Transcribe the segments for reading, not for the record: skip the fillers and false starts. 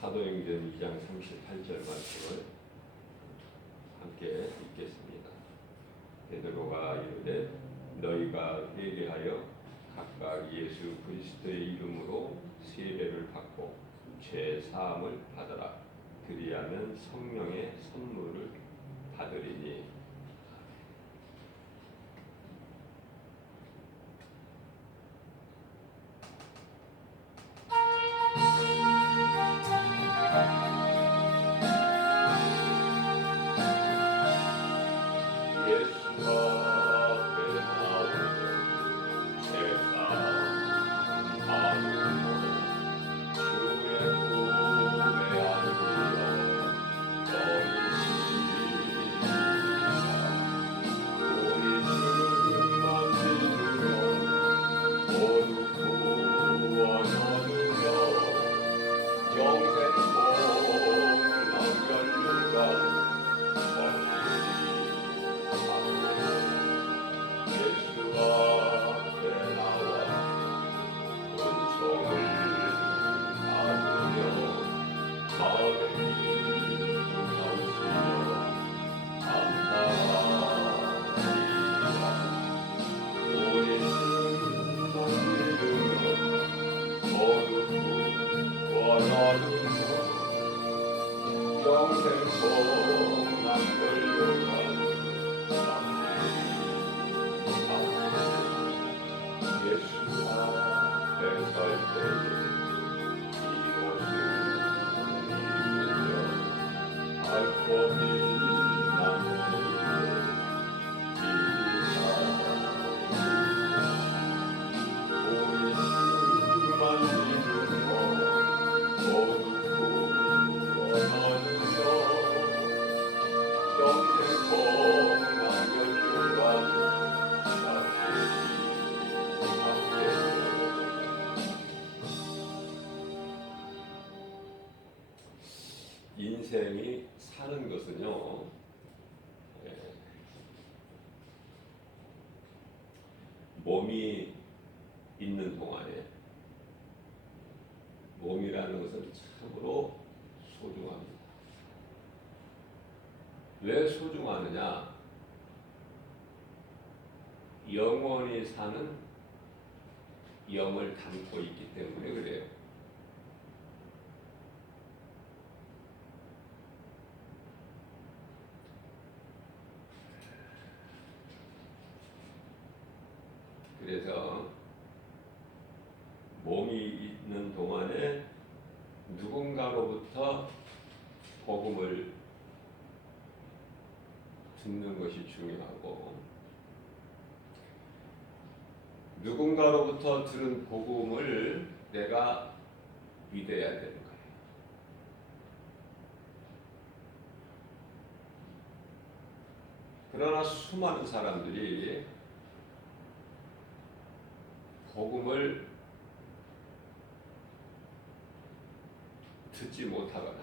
사도행전 2장 38절 말씀을 함께 읽겠습니다. 베드로가 이르되 너희가 회개하여 각각 예수 그리스도의 이름으로 세례를 받고 죄 사함을 받으라. 그리하면 성령의 선물을 받으리니. 인생이 사는 것은요, 몸이 있는 동안에, 몸이라는 것은 참으로 소중합니다. 왜 소중하느냐? 영원히 사는 영을 담고 있기 때문에 그래요. 그래서 몸이 있는 동안에 누군가로부터 복음을 듣는 것이 중요하고, 누군가로부터 들은 복음을 내가 믿어야 되는 거예요. 그러나 수많은 사람들이 복음을 듣지 못하거나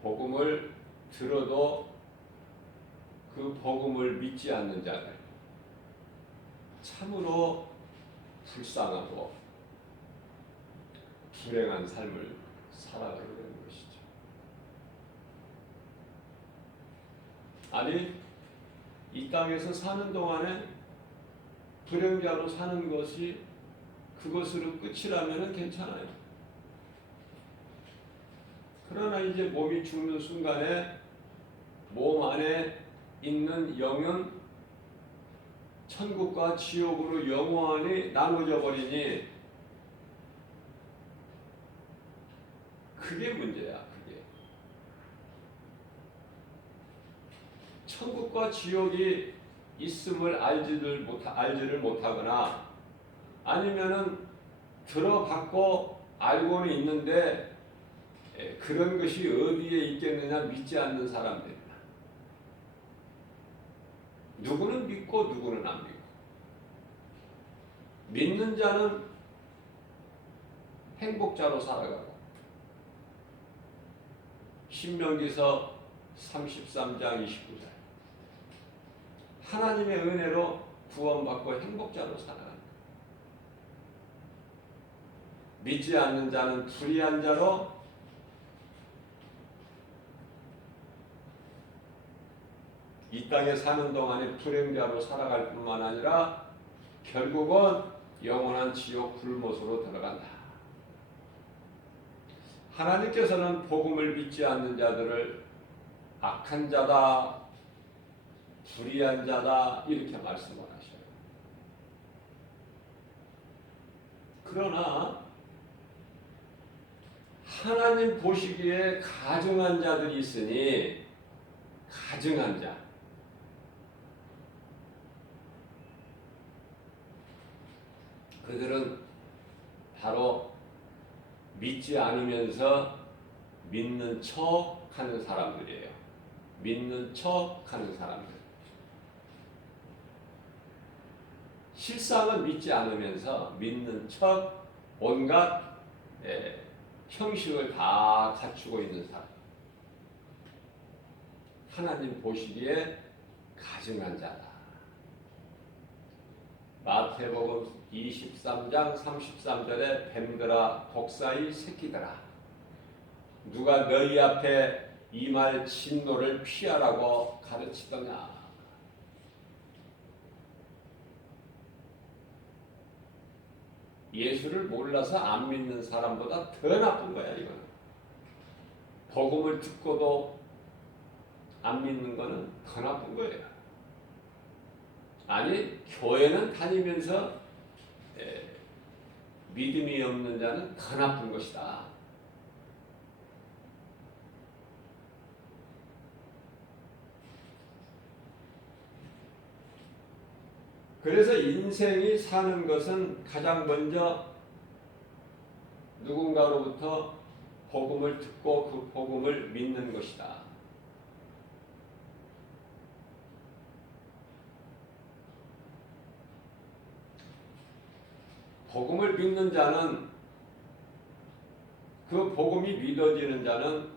복음을 들어도 그 복음을 믿지 않는 자들, 참으로 불쌍하고 불행한 삶을 살아가게 되는 것이죠. 아니, 이 땅에서 사는 동안에 불행자로 사는 것이 그것으로 끝이라면 괜찮아요. 그러나 이제 몸이 죽는 순간에 몸 안에 있는 영은 천국과 지옥으로 영원히 나눠져 버리니 그게 문제야. 그게 천국과 지옥이 있음을 알지를 못하거나 아니면은 들어봤고 알고는 있는데 그런 것이 어디에 있겠느냐 믿지 않는 사람들이나, 누구는 믿고 누구는 안 믿고, 믿는 자는 행복자로 살아가고, 신명기서 33장 29절 하나님의 은혜로 구원받고 행복자로 살아간다. 믿지 않는 자는 불의한 자로 이 땅에 사는 동안에 불행자로 살아갈 뿐만 아니라 결국은 영원한 지옥 불못으로 들어간다. 하나님께서는 복음을 믿지 않는 자들을 악한 자다, 불의한 자다 이렇게 말씀을 하셔요. 그러나 하나님 보시기에 가증한 자들이 있으니 가증한 자, 그들은 바로 믿지 않으면서 믿는 척 하는 사람들이에요. 믿는 척 하는 사람들. 실상은 믿지 않으면서 믿는 척 온갖 형식을 다 갖추고 있는 사람. 하나님 보시기에 가증한 자다. 마태복음 23장 33절에 뱀들아 독사의 새끼들아 누가 너희 앞에 이 말 진노를 피하라고 가르치더냐. 예수를 몰라서 안 믿는 사람보다 더 나쁜 거야. 이거는 복음을 듣고도 안 믿는 거는 더 나쁜 거예요. 아니 교회는 다니면서 믿음이 없는 자는 더 나쁜 것이다. 그래서 인생이 사는 것은 가장 먼저 누군가로부터 복음을 듣고 그 복음을 믿는 것이다. 복음을 믿는 자는 그 복음이 믿어지는 자는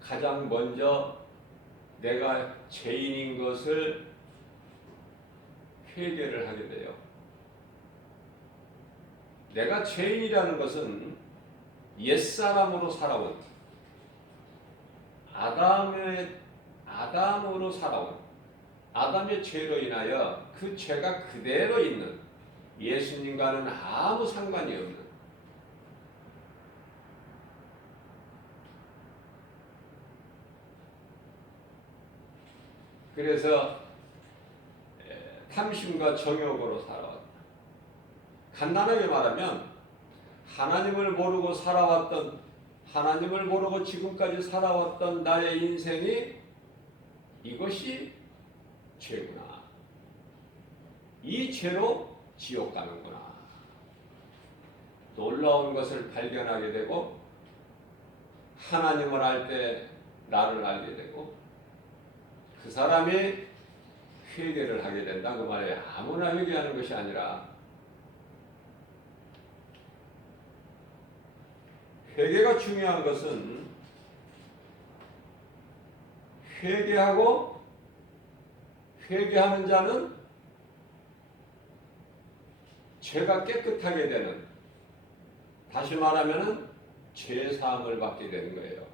가장 먼저 내가 죄인인 것을 회개를 하게 돼요. 내가 죄인이라는 것은 옛사람으로 살아온 아담으로 살아온 아담의 죄로 인하여 그 죄가 그대로 있는 예수님과는 아무 상관이 없는 그래서 탐심과 정욕으로 살아왔다. 간단하게 말하면 하나님을 모르고 살아왔던 하나님을 모르고 지금까지 살아왔던 나의 인생이 이것이 죄구나. 이 죄로 지옥 가는구나. 놀라운 것을 발견하게 되고 하나님을 알 때 나를 알게 되고 그 사람이 회개를 하게 된다. 그 말에 아무나 회개하는 것이 아니라 회개가 중요한 것은 회개하는 자는 죄가 깨끗하게 되는, 다시 말하면 죄 사함을 받게 되는 거예요.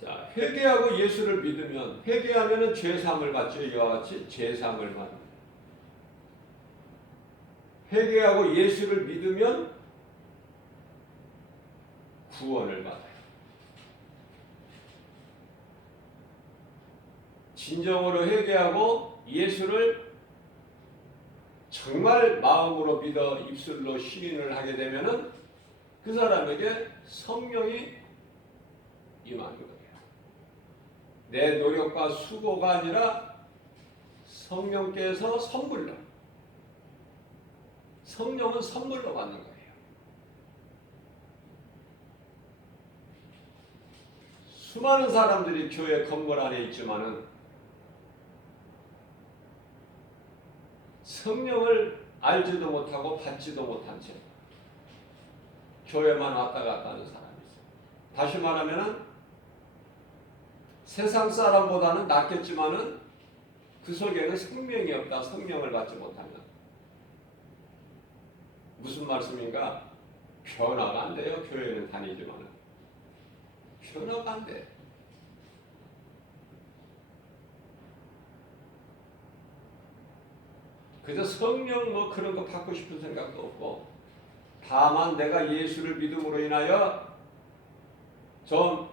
자, 회개하고 예수를 믿으면 회개하면은 죄 사함을 받죠. 이와 같이 죄 사함을 받는. 회개하고 예수를 믿으면 구원을 받아요. 진정으로 회개하고 예수를 정말 마음으로 믿어 입술로 시인을 하게 되면은 그 사람에게 성령이 임하는 거예요. 내 노력과 수고가 아니라 성령께서 선물로, 성령은 선물로 받는 거예요. 수많은 사람들이 교회 건물 안에 있지만은 성령을 알지도 못하고 받지도 못한 채 교회만 왔다 갔다 하는 사람이 있어요. 다시 말하면 세상 사람보다는 낫겠지만은 그 속에는 생명이 없다. 성령을 받지 못하면. 무슨 말씀인가? 변화가 안 돼요. 교회는 다니지만은. 변화가 안 돼. 그래서 성령 뭐 그런 거 받고 싶은 생각도 없고, 다만 내가 예수를 믿음으로 인하여 좀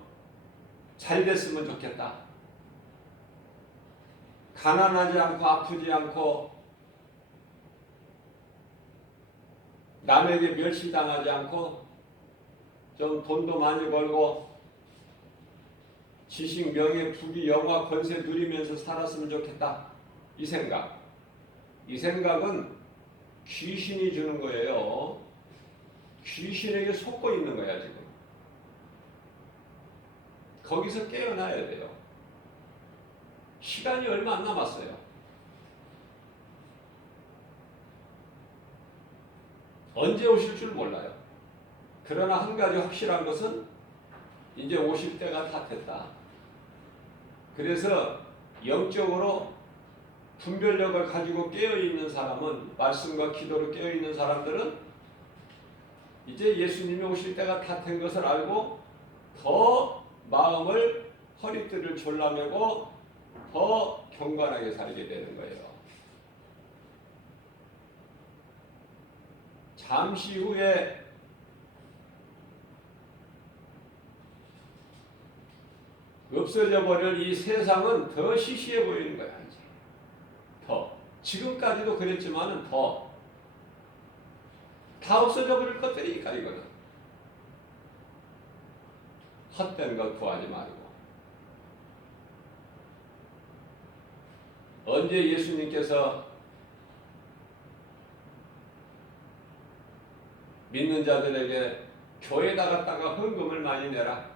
잘 됐으면 좋겠다. 가난하지 않고 아프지 않고 남에게 멸시당하지 않고 좀 돈도 많이 벌고 지식, 명예, 부귀, 영화, 권세 누리면서 살았으면 좋겠다. 이 생각. 이 생각은 귀신이 주는 거예요. 귀신에게 속고 있는 거야 지금. 거기서 깨어나야 돼요. 시간이 얼마 안 남았어요. 언제 오실 줄 몰라요. 그러나 한 가지 확실한 것은 이제 오실 때가 다 됐다. 그래서 영적으로 분별력을 가지고 깨어있는 사람은, 말씀과 기도로 깨어있는 사람들은 이제 예수님이 오실 때가 다 된 것을 알고 더 마음을, 허리띠를 졸라매고 더 경건하게 살게 되는 거예요. 잠시 후에 없어져 버릴 이 세상은 더 시시해 보이는 거야. 이제. 더. 지금까지도 그랬지만은 더. 다 없어져 버릴 것들이니까 이거는. 헛된 것 구하지 말고. 언제 예수님께서 믿는 자들에게 교회에다 갔다가 헌금을 많이 내라.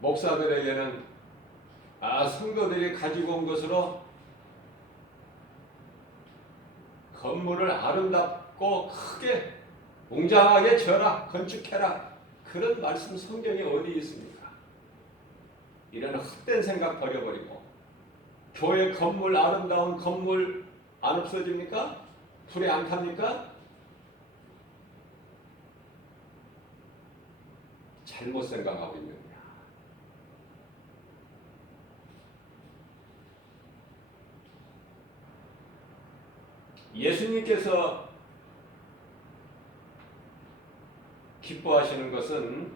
목사들에게는 성도들이 가지고 온 것으로 건물을 아름답고 크게 웅장하게 지어라, 건축해라. 그런 말씀 성경에 어디 있습니까? 이런 헛된 생각 버려버리고, 교회 건물, 아름다운 건물 안 없어집니까? 불에 안 탑니까? 잘못 생각하고 있는 거야. 예수님께서 기뻐하시는 것은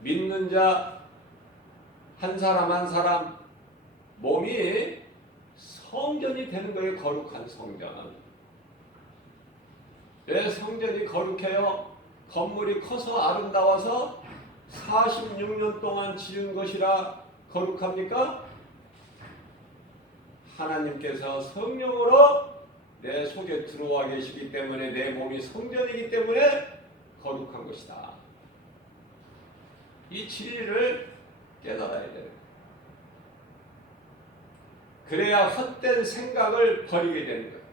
믿는 자 한 사람 한 사람 몸이 성전이 되는 거예요. 거룩한 성전. 왜 성전이 거룩해요? 건물이 커서 아름다워서 46년 동안 지은 것이라 거룩합니까? 하나님께서 성령으로 내 속에 들어와 계시기 때문에, 내 몸이 성전이기 때문에 거룩한 것이다. 이 진리를 깨달아야 돼요. 그래야 헛된 생각을 버리게 되는 거예요.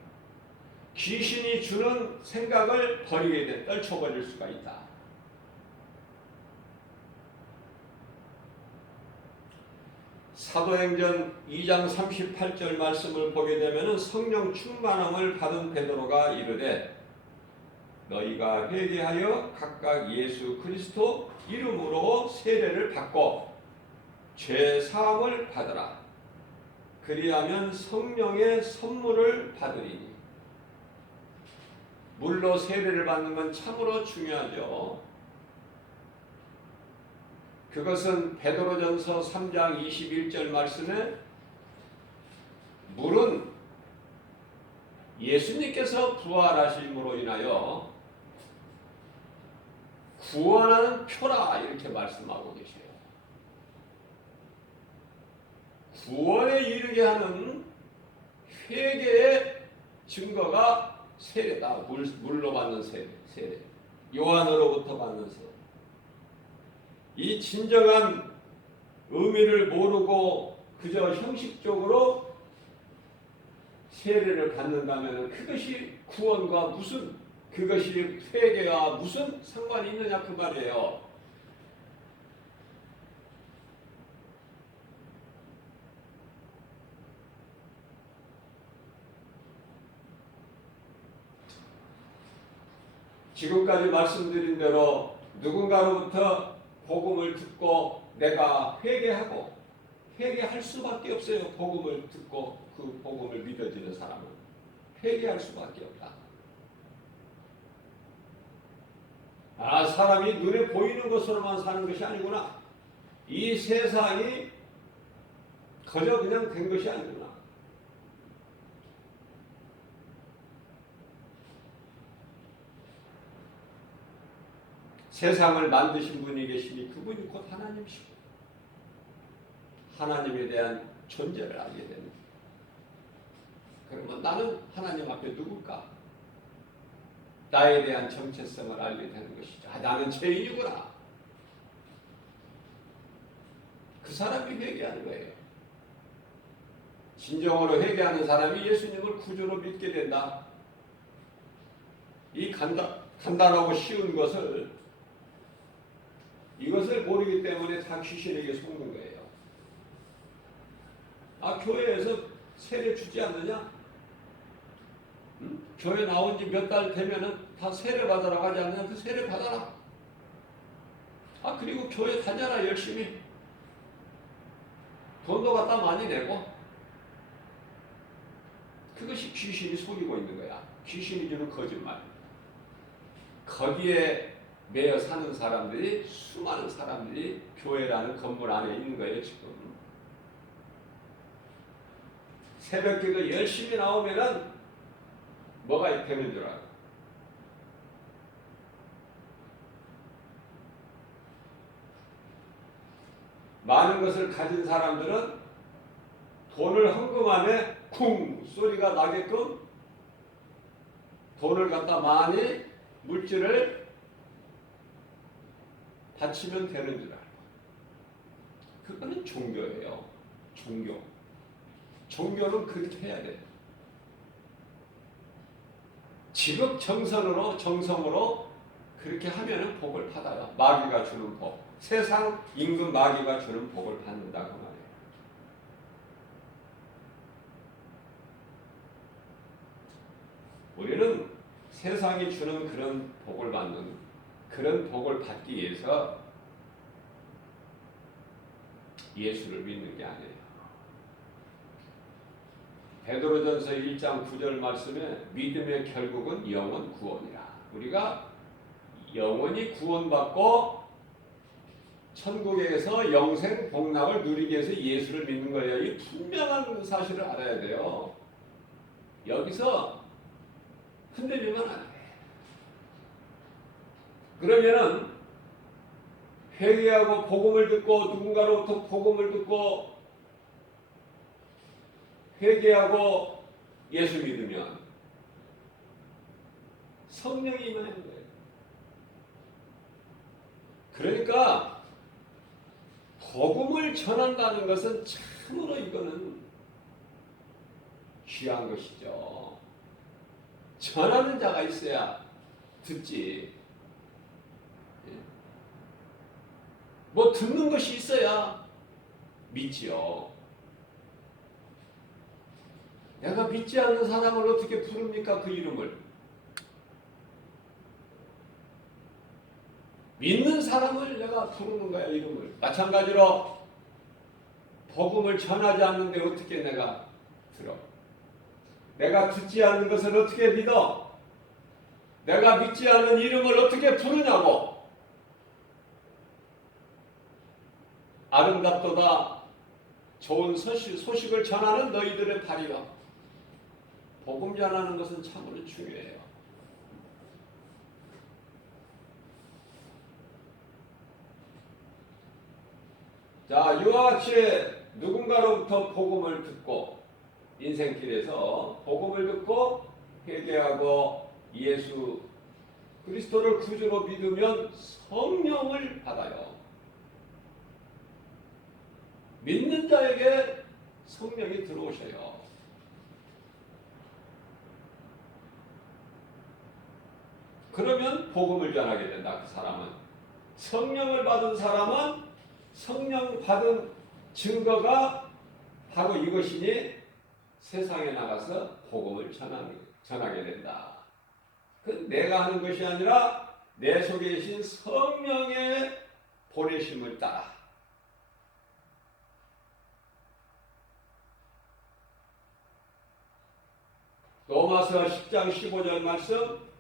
귀신이 주는 생각을 버리게 돼, 떨쳐버릴 수가 있다. 사도행전 2장 38절 말씀을 보게 되면 성령 충만함을 받은 베드로가 이르되 너희가 회개하여 각각 예수 그리스도 이름으로 세례를 받고 죄 사함을 받으라. 그리하면 성령의 선물을 받으리니. 물로 세례를 받는 건 참으로 중요하죠. 그것은 베드로전서 3장 21절 말씀에 물은 예수님께서 부활하심으로 인하여 구원하는 표라 이렇게 말씀하고 계세요. 구원에 이르게 하는 회개의 증거가 세례다. 물로 받는 세례. 요한으로부터 받는 세례. 이 진정한 의미를 모르고 그저 형식적으로 세례를 받는다면 그것이 구원과 무슨 그것이 회개와 무슨 상관이 있느냐 그 말이에요. 지금까지 말씀드린 대로 누군가로부터 복음을 듣고 내가 회개하고 회개할 수밖에 없어요. 복음을 듣고 그 복음을 믿어지는 사람은 회개할 수밖에 없다. 아, 사람이 눈에 보이는 것으로만 사는 것이 아니구나. 이 세상이 그저 그냥 된 것이 아니구나. 세상을 만드신 분이 계시니 그분이 곧 하나님이시고 하나님에 대한 존재를 알게 됩니다. 그러면 나는 하나님 앞에 누굴까? 나에 대한 정체성을 알게 되는 것이죠. 아, 나는 죄인이구나. 그 사람이 회개하는 거예요. 진정으로 회개하는 사람이 예수님을 구주로 믿게 된다. 이 간단하고 쉬운 이것을 모르기 때문에 다 귀신에게 속는 거예요. 아, 교회에서 세례 주지 않느냐? 응? 교회 나온 지 몇 달 되면은 다 세례 받으라고 하지 않느냐? 그 세례 받아라. 아, 그리고 교회 다녀라 열심히. 돈도 갖다 많이 내고. 그것이 귀신이 속이고 있는 거야. 귀신이 주는 거짓말. 거기에 매여 사는 사람들이, 수많은 사람들이 교회라는 건물 안에 있는 거예요, 지금. 새벽기도 열심히 나오면은 뭐가 되는 줄 알아. 많은 것을 가진 사람들은 돈을 헌금함에 쿵 소리가 나게끔 돈을 갖다 많이 물질을 바치면 되는 줄 알고. 그거는 종교예요. 종교는 그렇게 해야 돼요. 정성으로 그렇게 하면은 복을 받아요. 마귀가 주는 복. 세상 임금 마귀가 주는 복을 받는다고 말해요. 우리는 세상이 주는 그런 복을 받기 위해서 예수를 믿는 게 아니에요. 베드로전서 1장 9절 말씀에 믿음의 결국은 영혼 구원이라. 우리가 영원히 구원받고 천국에서 영생 복락을 누리기 위해서 예수를 믿는 거예요. 이 분명한 사실을 알아야 돼요. 여기서 흔들리면 안 돼. 그러면은 회개하고 복음을 듣고 누군가로부터 복음을 듣고 회개하고 예수 믿으면 성령이 임하는 거예요. 그러니까 복음을 전한다는 것은 참으로 이거는 귀한 것이죠. 전하는 자가 있어야 듣지. 뭐 듣는 것이 있어야 믿지요. 내가 믿지 않는 사람을 어떻게 부릅니까? 그 이름을. 믿는 사람을 내가 부르는 거야, 이름을. 마찬가지로 복음을 전하지 않는데 어떻게 내가 들어? 내가 듣지 않는 것을 어떻게 믿어? 내가 믿지 않는 이름을 어떻게 부르냐고. 아름답도다 좋은 소식을 전하는 너희들의 다리가. 복음 전하는 것은 참으로 중요해요. 자, 이와 같이 누군가로부터 복음을 듣고 인생길에서 복음을 듣고 회개하고 예수 그리스도를 구주로 믿으면 성령을 받아요. 믿는 자에게 성령이 들어오셔요. 그러면 복음을 전하게 된다. 그 사람은 성령을 받은 사람은 성령 받은 증거가 바로 이것이니 세상에 나가서 복음을 전하게 된다. 그 내가 하는 것이 아니라 내 속에 계신 성령의 보내심을 따라. 로마서 10장 15절 말씀,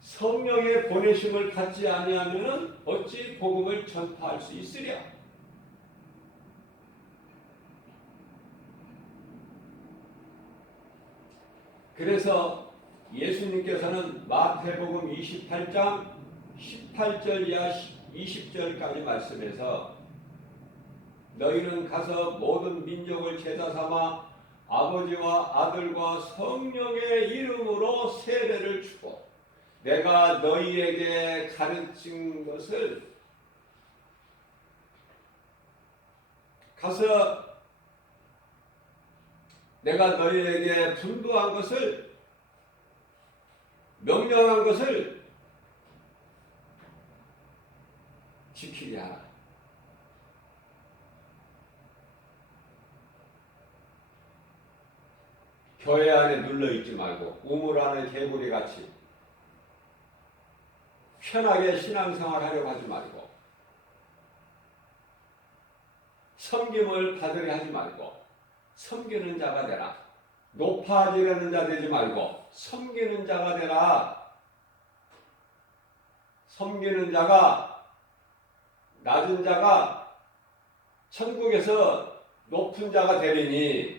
성령의 보내심을 받지 아니하면 어찌 복음을 전파할 수 있으랴. 그래서 예수님께서는 마태복음 28장 18절 이하 20절까지 말씀해서 너희는 가서 모든 민족을 제자 삼아 아버지와 아들과 성령의 이름으로 세례를 주고 내가 너희에게 가르친 것을 가서 내가 너희에게 분부한 것을 명령한 것을 지키게 하라. 교회 안에 눌러있지 말고 우물 안에 개구리 같이 편하게 신앙생활 하려고 하지 말고 섬김을 받으려 하지 말고 섬기는 자가 되라. 높아지려는 자 되지 말고 섬기는 자가 되라. 섬기는 자가 낮은 자가 천국에서 높은 자가 되리니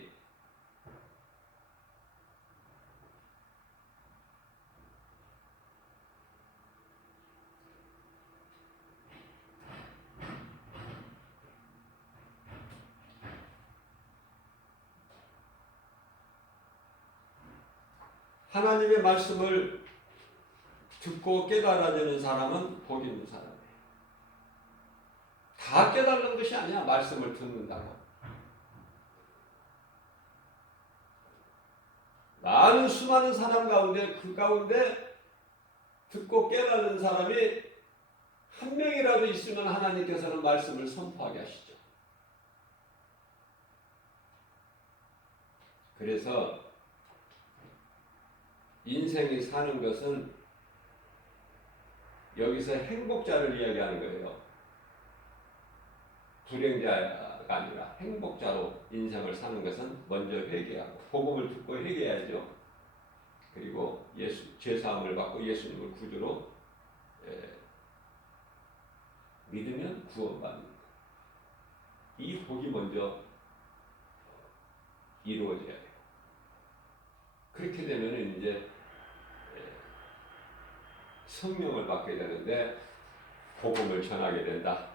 하나님의 말씀을 듣고 깨달아지는 사람은 복 있는 사람이에요. 다 깨달는 것이 아니야. 말씀을 듣는다고. 많은 수많은 사람 가운데 그 가운데 듣고 깨달는 사람이 한 명이라도 있으면 하나님께서는 말씀을 선포하게 하시죠. 그래서 인생이 사는 것은 여기서 행복자를 이야기하는 거예요. 불행자가 아니라 행복자로 인생을 사는 것은 먼저 회개하고 복음을 듣고 회개해야죠. 그리고 죄사함을 받고 예수님을 구주로 믿으면 구원받는 것. 이 복이 먼저 이루어져야 돼요. 그렇게 되면 이제 성령을 받게 되는데 복음을 전하게 된다.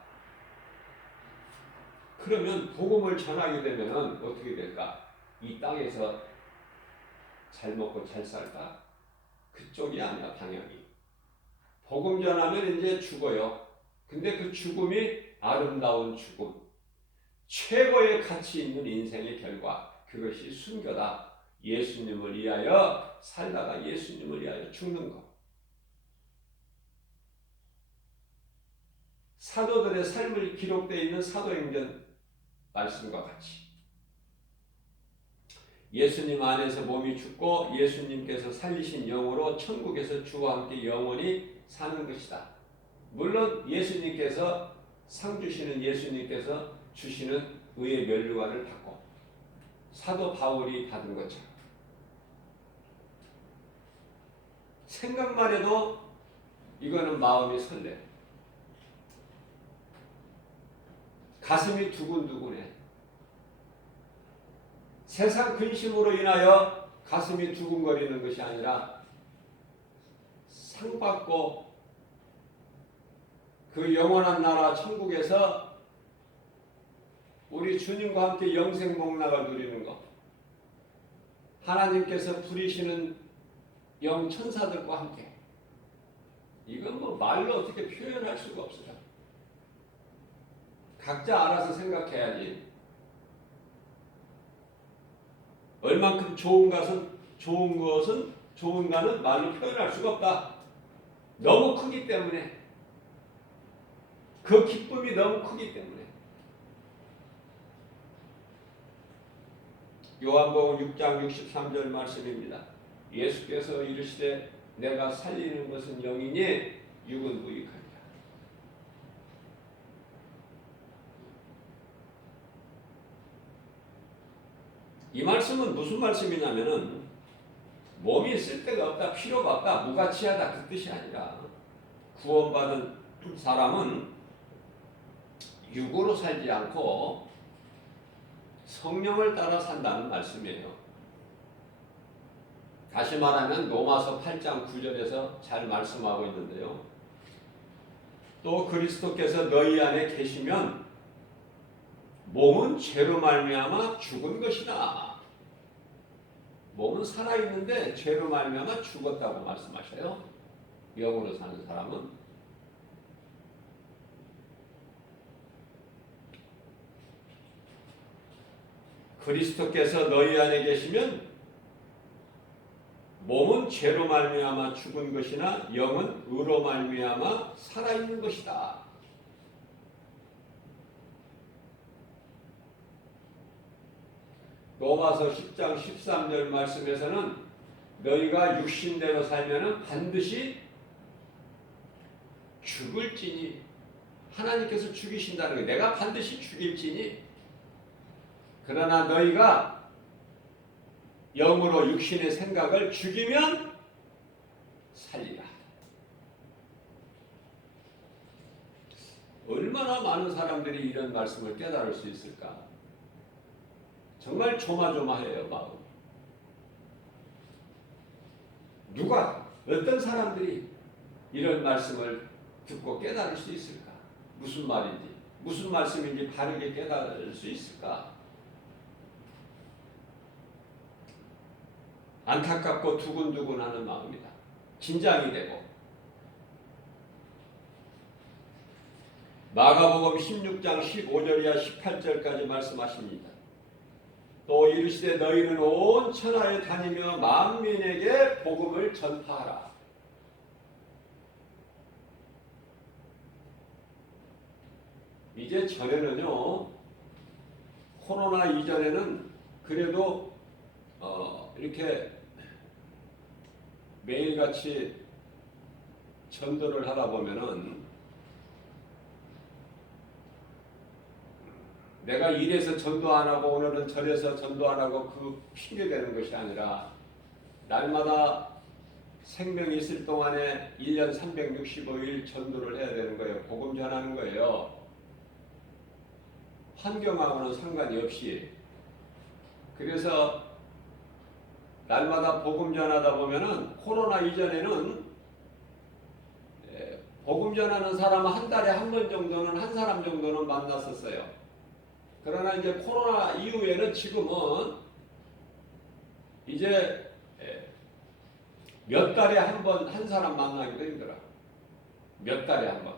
그러면 복음을 전하게 되면 어떻게 될까? 이 땅에서 잘 먹고 잘 살까? 그쪽이 아니야, 방향이. 복음 전하면 이제 죽어요. 근데 그 죽음이 아름다운 죽음, 최고의 가치 있는 인생의 결과, 그것이 순교다. 예수님을 위하여 살다가 예수님을 위하여 죽는 것. 사도들의 삶을 기록되어 있는 사도행전 말씀과 같이 예수님 안에서 몸이 죽고 예수님께서 살리신 영으로 천국에서 주와 함께 영원히 사는 것이다. 물론 예수님께서 상 주시는 예수님께서 주시는 의의 면류관을 받고 사도 바울이 받은 것처럼 생각만 해도 이거는 마음이 설레. 가슴이 두근두근해. 세상 근심으로 인하여 가슴이 두근거리는 것이 아니라 상 받고 그 영원한 나라 천국에서 우리 주님과 함께 영생복락을 누리는 것, 하나님께서 부리시는 영 천사들과 함께, 이건 뭐 말로 어떻게 표현할 수가 없어요. 각자 알아서 생각해야지. 얼만큼 좋은 것은 좋은가는 말로 표현할 수가 없다. 너무 크기 때문에. 그 기쁨이 너무 크기 때문에. 요한복음 6장 63절 말씀입니다. 예수께서 이르시되 내가 살리는 것은 영이니 육은 무익하니라. 이 말씀은 무슨 말씀이냐면은 몸이 쓸데가 없다, 필요가 없다, 무가치하다 그 뜻이 아니라 구원받은 사람은 육으로 살지 않고 성령을 따라 산다는 말씀이에요. 다시 말하면 로마서 8장 9절에서 잘 말씀하고 있는데요. 또 그리스도께서 너희 안에 계시면 몸은 죄로 말미암아 죽은 것이다. 몸은 살아있는데 죄로 말미암아 죽었다고 말씀하셔요. 영으로 사는 사람은. 그리스도께서 너희 안에 계시면 몸은 죄로 말미암아 죽은 것이나 영은 의로 말미암아 살아있는 것이다. 로마서 10장 13절 말씀에서는 너희가 육신대로 살면은 반드시 죽을지니, 하나님께서 죽이신다는 거예요. 내가 반드시 죽일지니, 그러나 너희가 영으로 육신의 생각을 죽이면 살리라. 얼마나 많은 사람들이 이런 말씀을 깨달을 수 있을까? 정말 조마조마해요, 마음. 누가, 어떤 사람들이 이런 말씀을 듣고 깨달을 수 있을까? 무슨 말인지, 무슨 말씀인지 바르게 깨달을 수 있을까? 안타깝고 두근두근하는 마음이다. 긴장이 되고. 마가복음 16장 15절이야 18절까지 말씀하십니다. 또 이르시되 너희는 온 천하에 다니며 만민에게 복음을 전파하라. 이제 전에는요, 코로나 이전에는 그래도 이렇게 매일같이 전도를 하다 보면은 내가 이래서 전도 안 하고 오늘은 저래서 전도 안 하고 그 핑계대는 것이 아니라 날마다 생명이 있을 동안에 1년 365일 전도를 해야 되는 거예요. 복음 전하는 거예요. 환경하고는 상관이 없이. 그래서 날마다 복음 전하다 보면은 코로나 이전에는 복음 전하는 사람은 한 달에 한 번 정도는, 한 사람 정도는 만났었어요. 그러나 이제 코로나 이후에는 지금은 이제 몇 달에 한 번 한 사람 만나기도 힘들어. 몇 달에 한 번.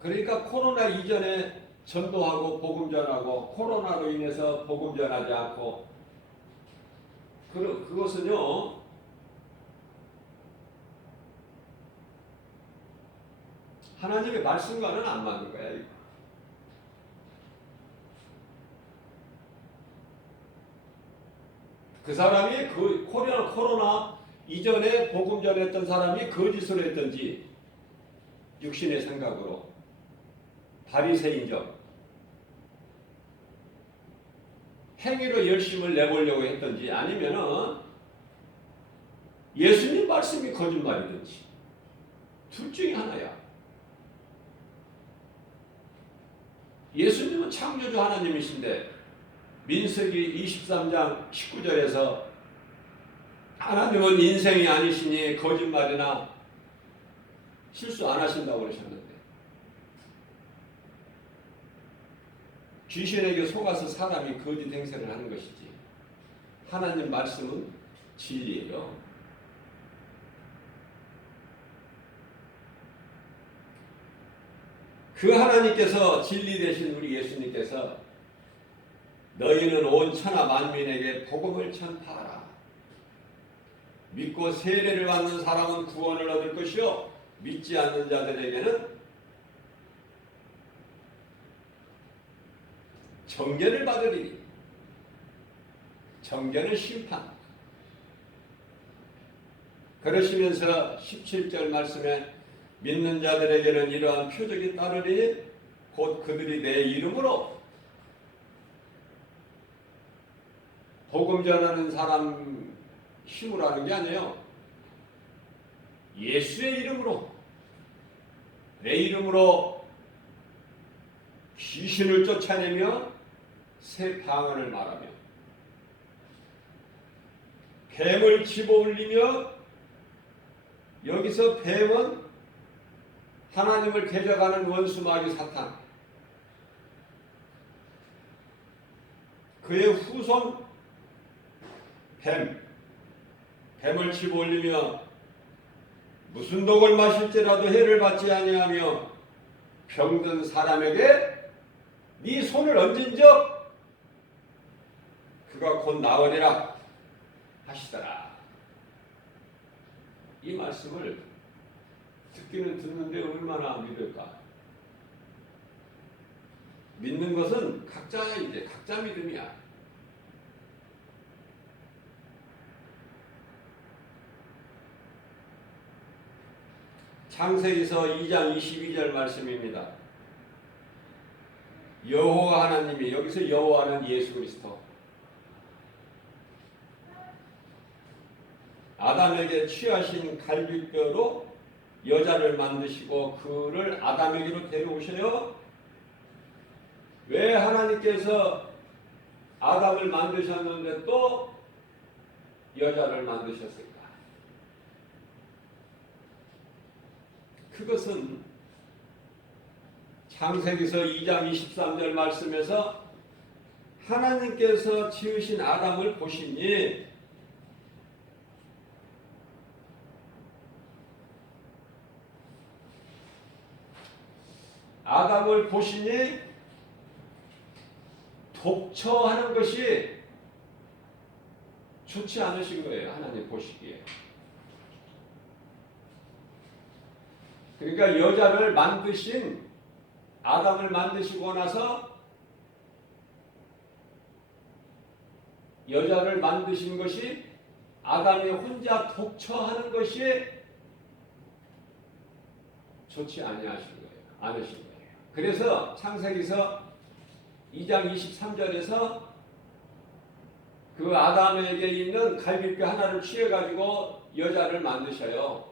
그러니까 코로나 이전에 전도하고 복음 전하고 코로나로 인해서 복음 전하지 않고 그것은요, 하나님의 말씀과는 안 맞는 거야. 그 사람이 그 코로나 이전에 복음 전했던 사람이 거짓을 했든지 육신의 생각으로 바리새인적 행위로 열심을 내보려고 했든지 아니면은 예수님 말씀이 거짓말이든지 둘 중에 하나야. 예수님은 창조주 하나님이신데 민수기 23장 19절에서 하나님은 인생이 아니시니 거짓말이나 실수 안 하신다고 그러셨는데 귀신에게 속아서 사람이 거짓 행세를 하는 것이지 하나님 말씀은 진리예요. 그 하나님께서 진리 되신 우리 예수님께서 너희는 온 천하 만민에게 복음을 전파하라. 믿고 세례를 받는 사람은 구원을 얻을 것이요 믿지 않는 자들에게는 정죄를 받으리니. 정죄는 심판. 그러시면서 17절 말씀에 믿는 자들에게는 이러한 표적이 따르리니 곧 그들이 내 이름으로 복음 전하는 사람 힘으로 하는 게 아니에요. 예수의 이름으로, 내 이름으로 귀신을 쫓아내며 새 방언을 말하며 뱀을 집어올리며, 여기서 뱀은 하나님을 대적하는 원수 마귀 사탄, 그의 후손 뱀을 집어올리며 무슨 독을 마실지라도 해를 받지 아니하며 병든 사람에게 네 손을 얹은적 그가 곧 나으리라 하시더라. 이 말씀을 듣기는 듣는데 얼마나 믿을까? 믿는 것은 각자야. 이제 각자 믿음이야. 창세기서 2장 22절 말씀입니다. 여호와 하나님이, 여기서 여호와는 예수 그리스도, 아담에게 취하신 갈빗뼈로 여자를 만드시고 그를 아담에게로 데려오셔요. 왜 하나님께서 아담을 만드셨는데 또 여자를 만드셨을까? 그것은 창세기서 2장 23절 말씀에서 하나님께서 지으신 아담을 보시니 독처하는 것이 좋지 않으신 거예요. 하나님 보시기에. 그러니까 여자를 만드신, 아담을 만드시고 나서 여자를 만드신 것이 아담이 혼자 독처하는 것이 좋지 않으신 거예요. 그래서 창세기서 2장 23절에서 그 아담에게 있는 갈빗뼈 하나를 취해가지고 여자를 만드셔요.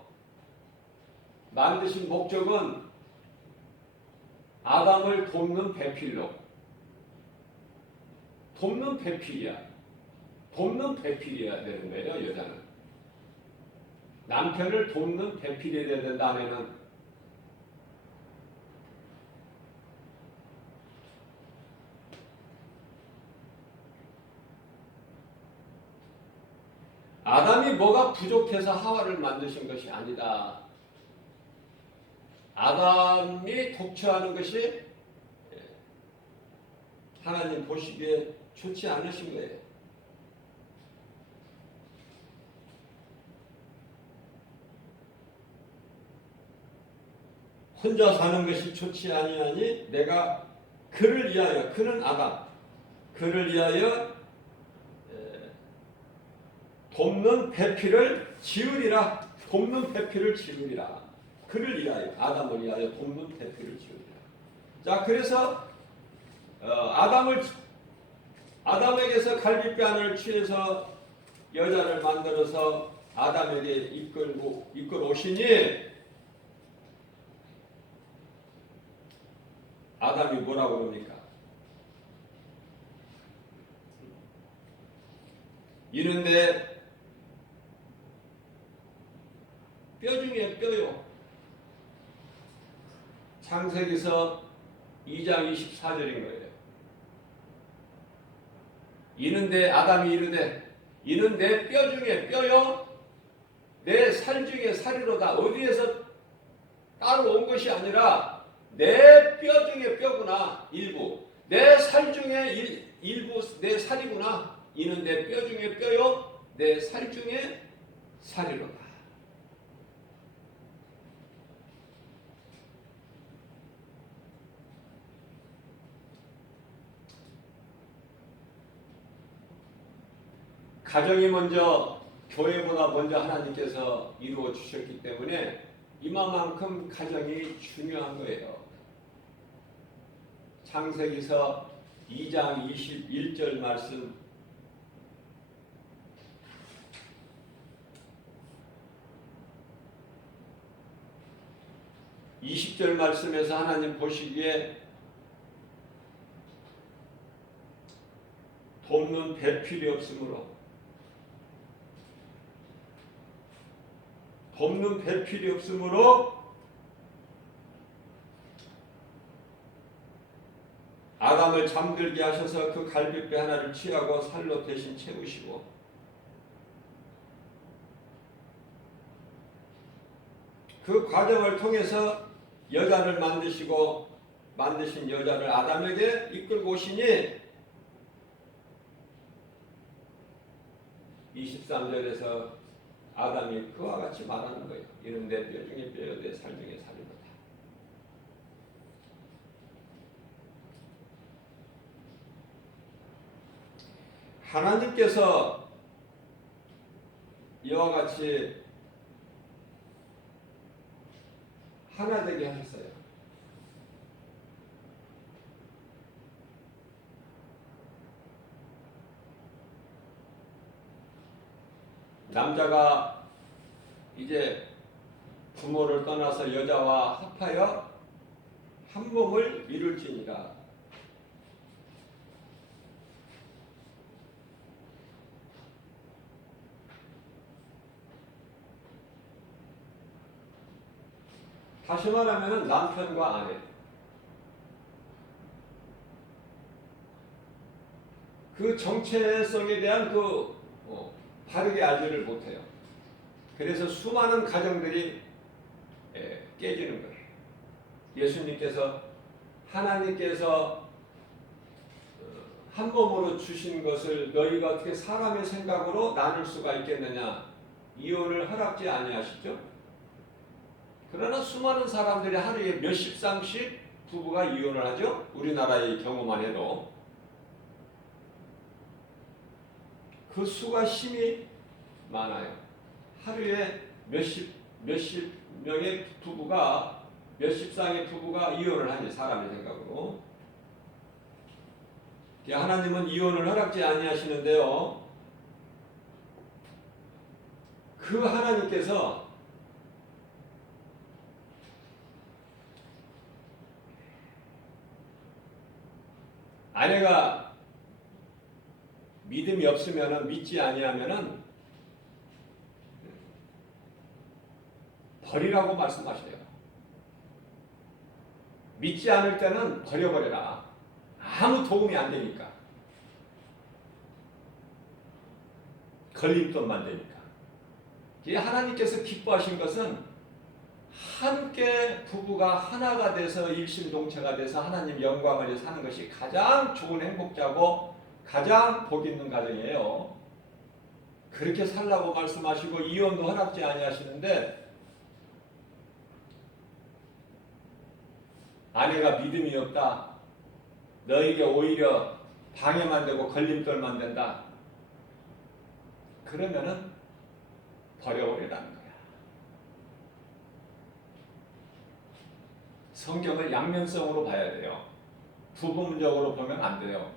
만드신 목적은 아담을 돕는 배필로. 돕는 배필이야. 돕는 배필이어야 되는 거예요, 여자는. 남편을 돕는 배필이어야 된다, 아내는. 아담이 뭐가 부족해서 하와를 만드신 것이 아니다. 아담이 독처하는 것이 하나님 보시기에 좋지 않으신 거예요. 혼자 사는 것이 좋지 아니하니 내가 그를 위하여, 그는 아담, 그를 위하여 돕는 배필을 지으리라. 돕는 배필을 지으리라. 그를 위하여, 아담을 위하여 돕는 배필을 지으리라. 자, 그래서 아담에게서 갈빗뼈 하나를 취해서 여자를 만들어서 아담에게 이끌어 오시니 아담이 뭐라고 그럽니까? 이는데 뼈 중에 뼈요. 창세기서 2장 24절인 거예요. 이는데 아담이 이르되 이는 내 뼈 중에 뼈요 내 살 중에 살이로다. 어디에서 따로 온 것이 아니라 내 뼈 중에 뼈구나. 일부. 내 살 중에 일부 내 살이구나. 이는 내 뼈 중에 뼈요. 내 살 중에 살이로다. 가정이 먼저 교회보다 먼저 하나님께서 이루어 주셨기 때문에 이만큼 가정이 중요한 거예요. 창세기서 2장 21절 말씀, (20절) 말씀에서 하나님 보시기에 돕는 배필이 없으므로 아담을 잠들게 하셔서 그 갈빗배 하나를 취하고 살로 대신 채우시고 그 과정을 통해서 여자를 만드신 여자를 아담에게 이끌고 오시니 23절에서 아담이 그와 같이 말하는 거예요. 이는 내 뼈 중에 뼈요 내 살 중에 살이로다. 하나님께서 이와 같이 하나 되게 하셨어요. 남자가 이제 부모를 떠나서 여자와 합하여 한 몸을 이룰지니라. 다시 말하면 남편과 아내, 그 정체성에 대한 바르게 알지를 못해요. 그래서 수많은 가정들이 깨지는 거예요. 예수님께서 하나님께서 한 몸으로 주신 것을 너희가 어떻게 사람의 생각으로 나눌 수가 있겠느냐. 이혼을 허락지 아니하시죠? 그러나 수많은 사람들이 하루에 몇십 쌍씩 부부가 이혼을 하죠. 우리나라의 경우만 해도 그 수가 심히 많아요. 하루에 몇십 명의 부부가, 몇십 쌍의 부부가 이혼을 하니 사람의 생각으로. 하나님은 이혼을 허락지 아니하시는데요. 그 하나님께서 아내가 믿음이 없으면, 믿지 아니하면은 버리라고 말씀하셔요. 믿지 않을 때는 버려버려라. 아무 도움이 안 되니까. 걸림돌만 되니까. 하나님께서 기뻐하신 것은 함께 부부가 하나가 돼서 일심동체가 돼서 하나님 영광을 위해 사는 것이 가장 좋은 행복자고 가장 복 있는 가정이에요. 그렇게 살라고 말씀하시고 이혼도 허락지 아니하시는데, 아내가 믿음이 없다, 너에게 오히려 방해만 되고 걸림돌만 된다, 그러면은 버려버리라는 거야. 성경을 양면성으로 봐야 돼요. 부분적으로 보면 안 돼요.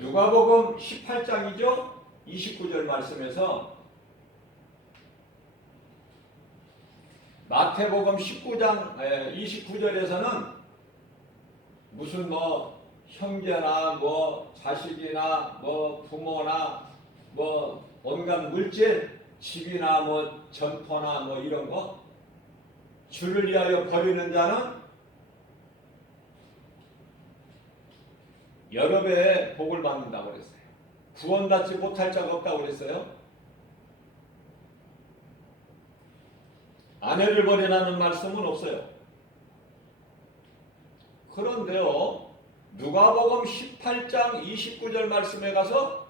누가복음 18장이죠. 29절 말씀에서 마태복음 19장 29절에서는 무슨 형제나 자식이나 부모나 온갖 물질, 집이나 점포나 이런 거 주를 위하여 버리는 자는 여러 배의 복을 받는다고 그랬어요. 구원받지 못할 자가 없다고 그랬어요. 아내를 버리라는 말씀은 없어요. 그런데요, 누가복음 18장 29절 말씀에 가서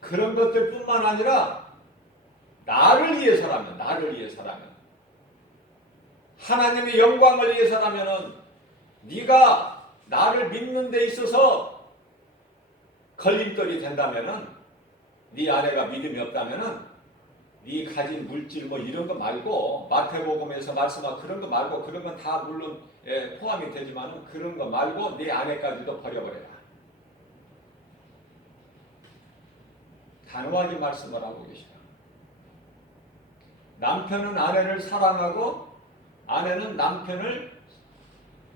그런 것들 뿐만 아니라 나를 위해서라면, 하나님의 영광을 위해서라면은 네가 나를 믿는 데 있어서 걸림돌이 된다면은, 네 아내가 믿음이 없다면은 네 가진 물질 뭐 이런 거 말고, 마태복음에서 말씀한 그런 거 말고, 그런 건 다 물론 포함이 되지만 그런 거 말고 네 아내까지도 버려버려라. 단호하게 말씀을 하고 계시다. 남편은 아내를 사랑하고 아내는 남편을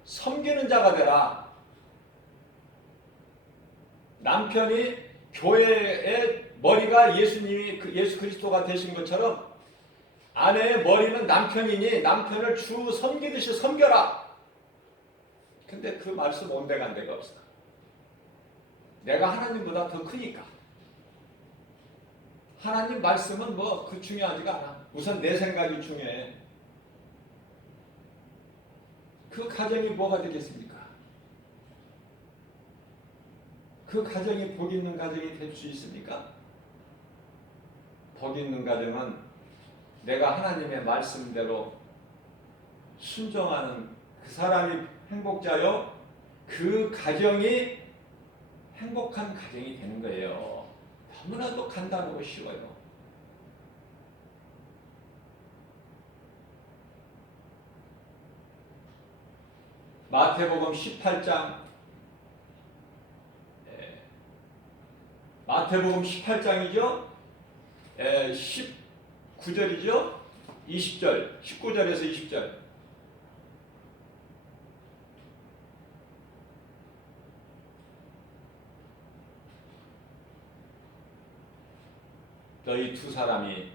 섬기는 자가 되라. 남편이 교회의 머리가 예수님이 예수 그리스도가 되신 것처럼 아내의 머리는 남편이니 남편을 주 섬기듯이 섬겨라. 근데 그 말씀 온데간데가 없어. 내가 하나님보다 더 크니까. 하나님 말씀은 뭐 그 중요하지가 않아. 우선 내 생각이 중요해. 그 가정이 뭐가 되겠습니까? 그 가정이 복 있는 가정이 될 수 있습니까? 복 있는 가정은 내가 하나님의 말씀대로 순종하는 그 사람이 행복자요, 그 가정이 행복한 가정이 되는 거예요. 너무나도 간단하고 쉬워요. 마태복음 18장, 마태복음 18장이죠. 19절이죠. 20절, 19절에서 20절. 너희 두 사람이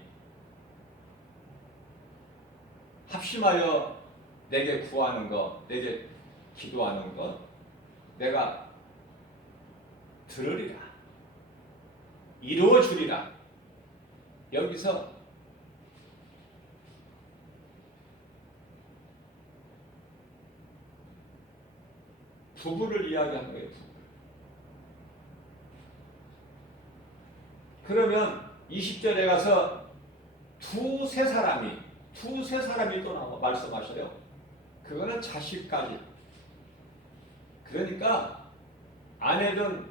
합심하여 내게 구하는 것, 내게 기도하는 것, 내가 들으리라, 이루어 주리라. 여기서 부부를 이야기하는 거예요. 부부. 그러면 20절에 가서 두세 사람이 또 나와 말씀하셔요. 그거는 자식까지. 그러니까 아내든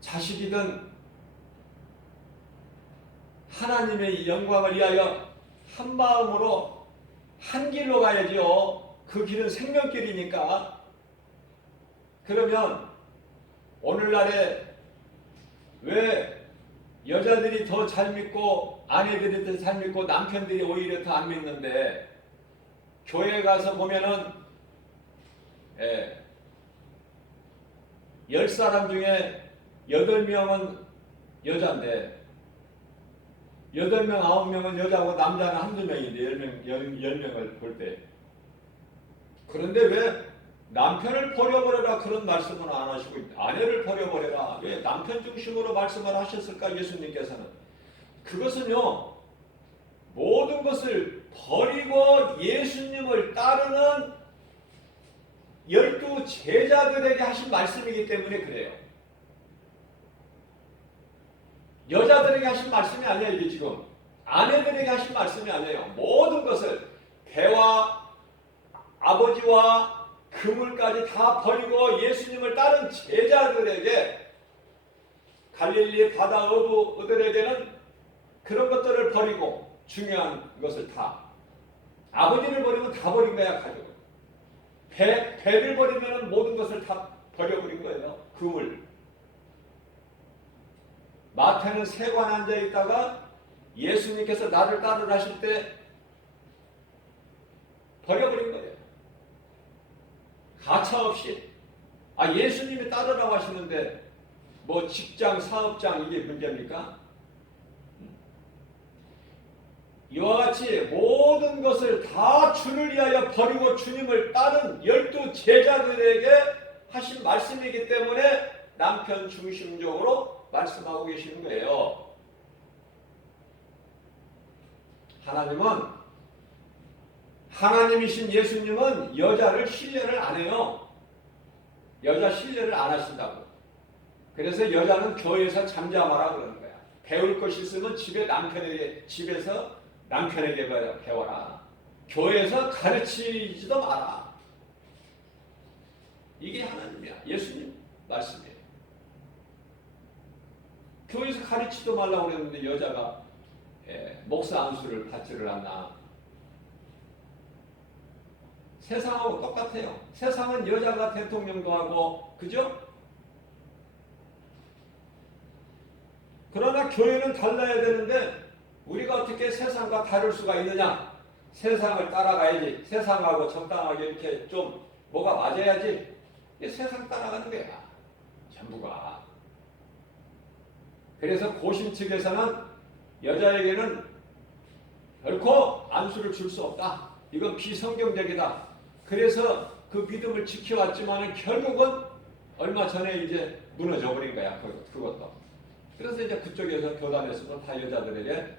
자식이든 하나님의 영광을 위하여 한 마음으로 한 길로 가야지요. 그 길은 생명길이니까. 그러면 오늘날에 왜 여자들이 더 잘 믿고 아내들이 더 잘 믿고 남편들이 오히려 더 안 믿는데, 교회 가서 보면은 10사람 중에 8명은 여자인데 8명, 9명은 여자고 남자는 한두 명인데 10명을 볼 때. 그런데 왜 남편을 버려버려라 그런 말씀은 안 하시고 아내를 버려버려라, 왜 남편 중심으로 말씀을 하셨을까? 예수님께서는 그것은요, 모든 것을 버리고 예수님을 따르는 12 제자들에게 하신 말씀이기 때문에 그래요. 여자들에게 하신 말씀이 아니에요. 이게 지금 아내들에게 하신 말씀이 아니에요. 모든 것을 배와 아버지와 그물까지 다 버리고 예수님을 따른 제자들에게, 갈릴리 바다 어부들에게는 그런 것들을 버리고 중요한 것을 다, 아버지를 버리면 다 버린 거야. 가족은 배를 버리면 모든 것을 다 버려버린 거예요. 그물. 마태는 세관 앉아 있다가 예수님께서 나를 따르라 하실 때 버려버린 거예요. 가차없이. 예수님이 따르라고 하시는데 뭐 직장, 사업장 이게 문제입니까? 이와 같이 모든 것을 다 주를 위하여 버리고 주님을 따른 12 제자들에게 하신 말씀이기 때문에 남편 중심적으로 말씀하고 계시는 거예요. 하나님이신 예수님은 여자를 신뢰를 안 해요. 여자 신뢰를 안 하신다고. 그래서 여자는 교회에서 잠잠하라 그러는 거야. 배울 것 있으면 집에서 남편에게 배워라. 교회에서 가르치지도 마라. 이게 하나님이야. 예수님 말씀이에요. 교회에서 가르치지도 말라고 그랬는데 여자가 목사 안수를 받지를 않나. 세상하고 똑같아요. 세상은 여자가 대통령도 하고, 그죠? 그러나 교회는 달라야 되는데 우리가 어떻게 세상과 다를 수가 있느냐? 세상을 따라가야지. 세상하고 적당하게 이렇게 좀 뭐가 맞아야지. 세상 따라가는 거야. 전부가. 그래서 고심 측에서는 여자에게는 결코 안수를 줄 수 없다. 이건 비성경적이다. 그래서 그 믿음을 지켜왔지만 결국은 얼마 전에 이제 무너져 버린 거야. 그것도. 그래서 이제 그쪽에서 교단에서도 다 여자들에게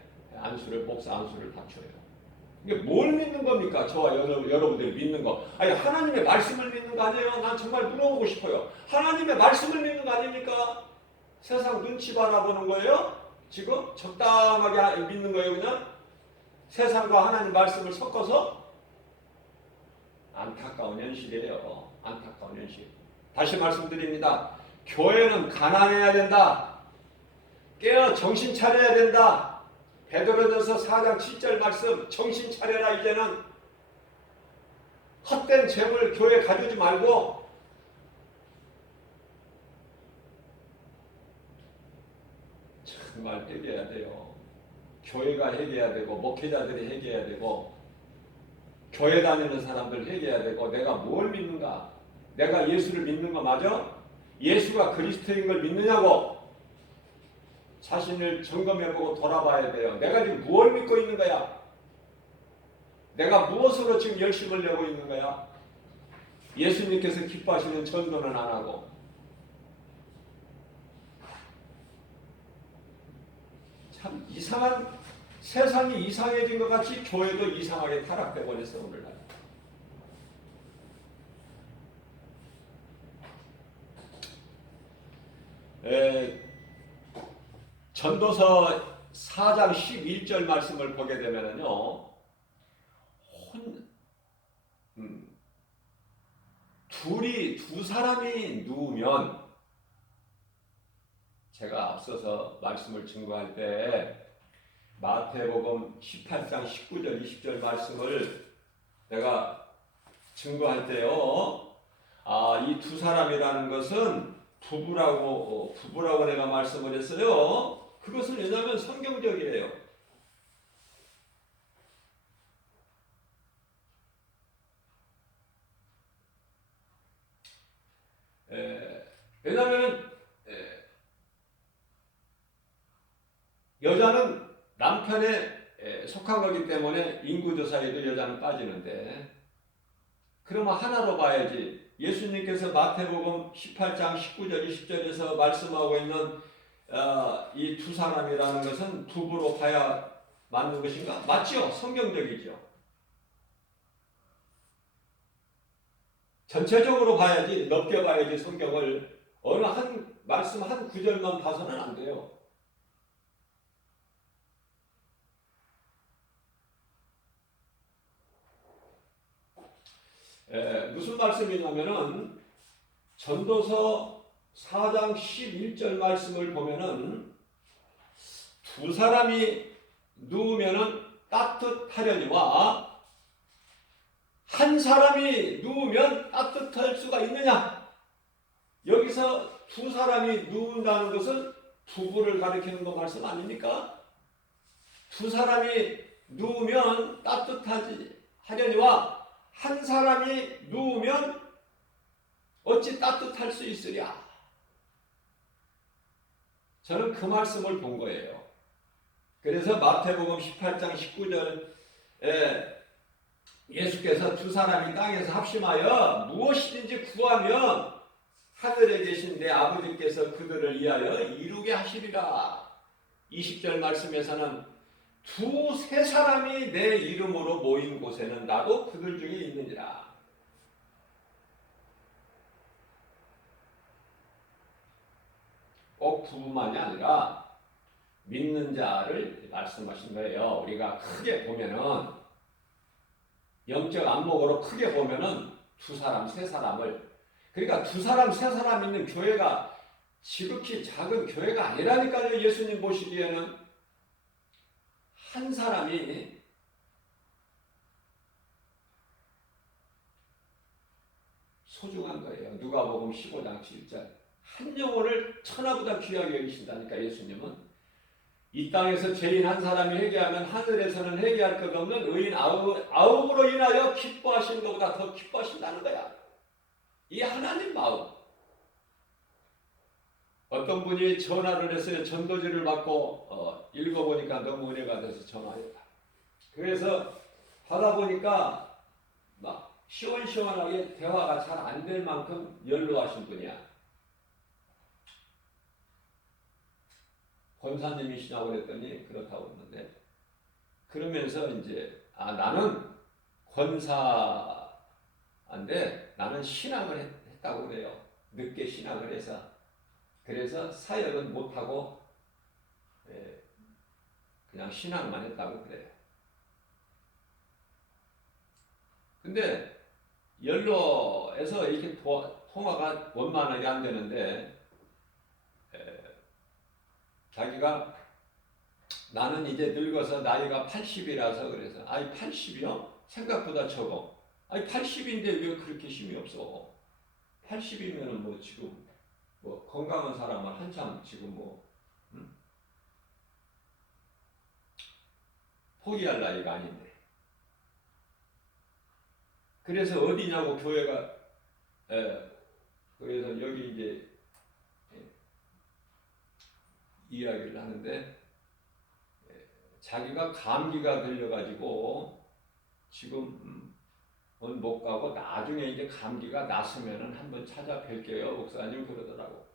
목사 안수를 다 줘요. 이게 뭘 믿는 겁니까? 저와 여러분들이 믿는 거. 아니, 하나님의 말씀을 믿는 거 아니에요? 난 정말 물어보고 싶어요. 하나님의 말씀을 믿는 거 아닙니까? 세상 눈치 바라보는 거예요? 지금 적당하게 믿는 거예요, 그냥? 세상과 하나님 말씀을 섞어서? 안타까운 현실이에요. 안타까운 현실. 다시 말씀드립니다. 교회는 가난해야 된다. 깨어 정신 차려야 된다. 베드로전서 4장 7절 말씀, 정신 차려라. 이제는 헛된 재물 교회 가져오지 말고 정말 회개해야 돼요. 교회가 회개해야 되고 목회자들이 회개해야 되고 교회 다니는 사람들 회개해야 되고 내가 뭘 믿는가? 내가 예수를 믿는 거 맞아? 예수가 그리스도인 걸 믿느냐고 자신을 점검해보고 돌아봐야 돼요. 내가 지금 무엇을 믿고 있는 거야? 내가 무엇으로 지금 열심을 내고 있는 거야? 예수님께서 기뻐하시는 전도는 안 하고 참 이상한 세상이 이상해진 것 같이 교회도 이상하게 타락돼 버렸어 오늘날. 전도서 4장 11절 말씀을 보게 되면요, 두 사람이 누우면, 제가 앞서서 말씀을 증거할 때 마태복음 18장 19절 20절 말씀을 내가 증거할 때요, 이 두 사람이라는 것은 부부라고 내가 말씀을 했어요. 그것은 왜냐하면 성경적이에요. 왜냐하면 여자는 남편에 속한 거기 때문에 인구조사에도 여자는 빠지는데, 그러면 하나로 봐야지. 예수님께서 마태복음 18장 19절 20절에서 말씀하고 있는 이 두 사람이라는 것은 부부로 봐야 맞는 것인가? 맞죠? 성경적이죠. 전체적으로 봐야지, 넓게 봐야지 성경을 어느 한 말씀 한 구절만 봐서는 안 돼요. 무슨 말씀이냐면은 전도서 4장 11절 말씀을 보면은 두 사람이 누우면은 따뜻하려니와 한 사람이 누우면 따뜻할 수가 있느냐? 여기서 두 사람이 누운다는 것은 부부를 가리키는 거 말씀 아닙니까? 두 사람이 누우면 따뜻하지 하려니와 한 사람이 누우면 어찌 따뜻할 수 있으랴? 저는 그 말씀을 본 거예요. 그래서 마태복음 18장 19절에 예수께서 두 사람이 땅에서 합심하여 무엇이든지 구하면 하늘에 계신 내 아버지께서 그들을 위하여 이루게 하시리라. 20절 말씀에서는 두세 사람이 내 이름으로 모인 곳에는 나도 그들 중에 있느니라. 꼭 부부만이 아니라 믿는 자를 말씀하신 거예요. 우리가 크게 보면은 영적 안목으로 크게 보면은 두 사람, 세 사람을, 그러니까 두 사람, 세 사람 있는 교회가 지극히 작은 교회가 아니라니까요. 예수님 보시기에는 한 사람이 소중한 거예요. 누가복음 15장 7절. 한 영혼을 천하보다 귀하게 여기신다니까. 예수님은 이 땅에서 죄인 한 사람이 회개하면 하늘에서는 회개할 것 없는 의인 아홉으로 인하여 기뻐하시는 것보다 더 기뻐하신다는 거야. 이 하나님 마음. 어떤 분이 전화를 했어요. 전도지를 받고 읽어보니까 너무 은혜가 돼서 전화했다. 그래서 받아보니까 막 시원시원하게 대화가 잘 안 될 만큼 연로하신 분이야. 권사님이시냐고 그랬더니 그렇다고 했는데, 그러면서 이제 나는 권사인데 나는 신학을 했다고 그래요. 늦게 신학을 해서. 그래서 사역은 못하고 그냥 신학만 했다고 그래요. 근데 연로에서 이렇게 통화가 원만하게 안 되는데 자기가 나는 이제 늙어서 나이가 80이라서 그래서 80이요? 생각보다 적어. 80인데 왜 그렇게 힘이 없어? 80이면은 뭐 지금 뭐 건강한 사람은 한참 지금 뭐 포기할 나이가 아닌데. 그래서 어디냐고 교회가 그래서 여기 이제 이야기를 하는데 자기가 감기가 걸려가지고 지금 못 가고 나중에 이제 감기가 났으면은 한번 찾아뵐게요 목사님 그러더라고.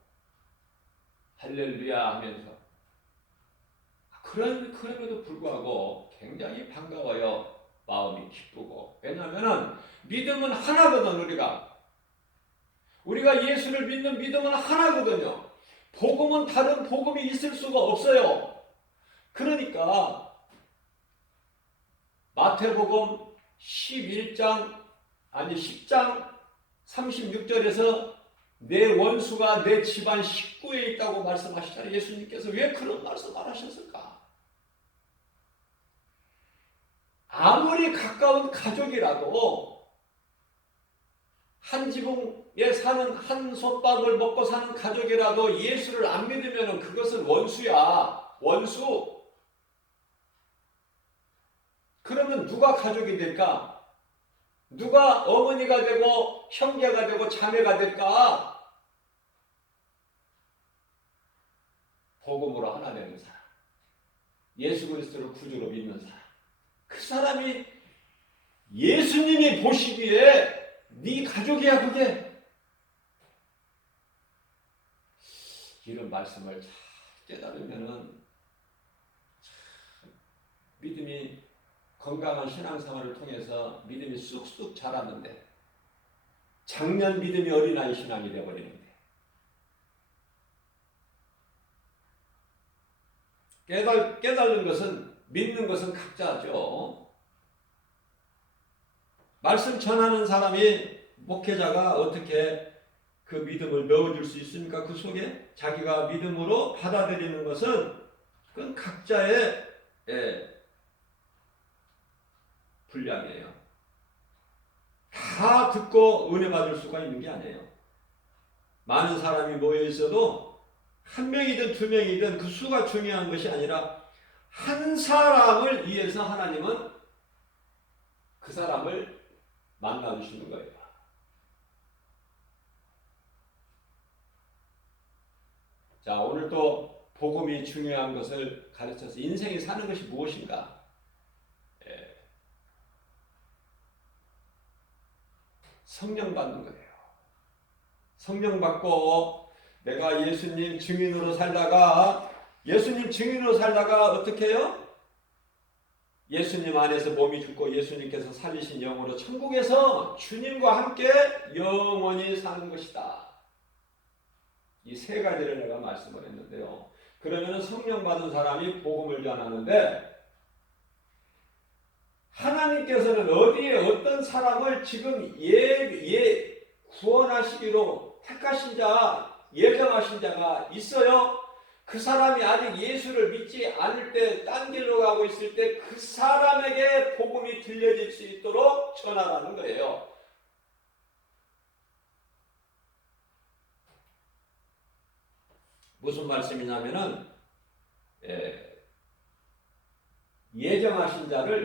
할렐루야 하면서. 그럼에도 불구하고 굉장히 반가워요. 마음이 기쁘고. 왜냐하면은 믿음은 하나거든. 우리가 예수를 믿는 믿음은 하나거든요. 복음은 다른 복음이 있을 수가 없어요. 그러니까 마태복음 10장 36절에서 내 원수가 내 집안 식구에 있다고 말씀하시잖아요. 예수님께서 왜 그런 말씀을 하셨을까? 아무리 가까운 가족이라도 한 지붕에 사는 한 솥밥을 먹고 사는 가족이라도 예수를 안 믿으면 그것은 원수야. 원수. 그러면 누가 가족이 될까? 누가 어머니가 되고 형제가 되고 자매가 될까? 복음으로 하나 되는 사람. 예수 그리스도를 구주로 믿는 사람. 그 사람이 예수님이 보시기에 네 가족이야 그게. 이런 말씀을 잘 깨달으면은 믿음이 건강한 신앙생활을 통해서 믿음이 쑥쑥 자랐는데 작년 믿음이 어린아이 신앙이 되어버리는데 깨달는 것은 믿는 것은 각자죠. 말씀 전하는 사람이 목회자가 어떻게 그 믿음을 넣어줄 수 있습니까? 그 속에 자기가 믿음으로 받아들이는 것은 그건 각자의 분량이에요. 다 듣고 은혜 받을 수가 있는 게 아니에요. 많은 사람이 모여 있어도 한 명이든 두 명이든 그 수가 중요한 것이 아니라 한 사람을 위해서 하나님은 그 사람을 만나주시는 거예요. 자, 오늘 또 복음이 중요한 것을 가르쳐서 인생이 사는 것이 무엇인가? 성령 받는 거예요. 성령 받고 내가 예수님 증인으로 살다가 어떻게 해요? 예수님 안에서 몸이 죽고 예수님께서 살리신 영으로 천국에서 주님과 함께 영원히 사는 것이다. 이 세 가지를 내가 말씀을 했는데요. 그러면 성령 받은 사람이 복음을 전하는데 하나님께서는 어디에 어떤 사람을 지금 구원하시기로 택하신 자, 예정하신 자가 있어요? 그 사람이 아직 예수를 믿지 않을 때, 딴 길로 가고 있을 때 그 사람에게 복음이 들려질 수 있도록 전하라는 거예요. 무슨 말씀이냐면은 예정하신 자를